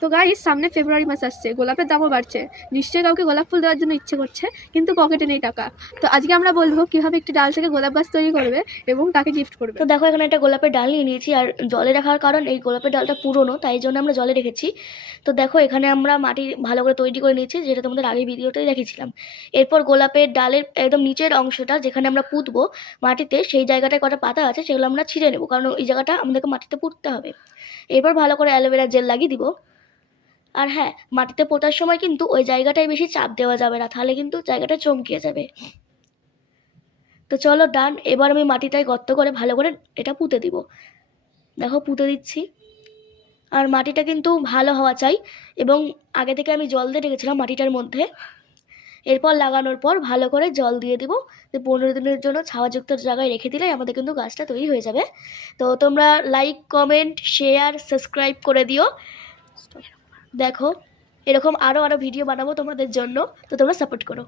তো গাইস, সামনে ফেব্রুয়ারি মাস আসছে, গোলাপের দামও বাড়ছে। নিশ্চয়ই কাউকে গোলাপ ফুল দেওয়ার জন্য ইচ্ছে করছে, কিন্তু পকেটে নেই টাকা। তো আজকে আমরা বলবো কিভাবে একটি ডাল থেকে গোলাপ গাছ তৈরি করবে এবং তাকে গিফট করবে। তো দেখো, এখানে একটা গোলাপের ডাল নিয়ে নিয়েছি, আর জলে রাখার কারণ এই গোলাপের ডালটা পুরনো, তাই জন্য আমরা জলে রেখেছি। তো দেখো, এখানে আমরা মাটি ভালো করে তৈরি করে নিয়েছি, যেটা তোমাদের আগের ভিডিওতেই দেখেছিলাম। এরপর গোলাপের ডালের একদম নিচের অংশটা যেখানে আমরা পুঁতবো মাটিতে, সেই জায়গাটায় কটা পাতা আছে সেগুলো আমরা ছিঁড়ে নেবো, কারণ এই জায়গাটা আমাদেরকে মাটিতে পুঁততে হবে। এরপর ভালো করে অ্যালোভেরা জেল লাগিয়ে দিব। আর হ্যাঁ, মাটিতে পোঁতার সময় কিন্তু ওই জায়গাটায় বেশি চাপ দেওয়া যাবে না, তাহলে কিন্তু জায়গাটা চমকে যাবে। তো চলো, ডান। এবার আমি মাটিটায় গর্ত করে ভালো করে এটা পুঁতে দিব। দেখো, পুঁতে দিচ্ছি। আর মাটিটা কিন্তু ভালো হওয়া চাই, এবং আগে থেকে আমি জল দিয়ে রেখেছিলাম মাটিটার মধ্যে। এরপর লাগানোর পর ভালো করে জল দিয়ে দিব। 15 দিনের জন্য ছাওয়াযুক্ত জায়গায় রেখে দিলে আমাদের কিন্তু গাছটা তৈরি হয়ে যাবে। তো তোমরা লাইক, কমেন্ট, শেয়ার, সাবস্ক্রাইব করে দিও। দেখো, এরকম আরও ভিডিও বানাবো তোমাদের জন্য, তো তোমরা সাপোর্ট করো।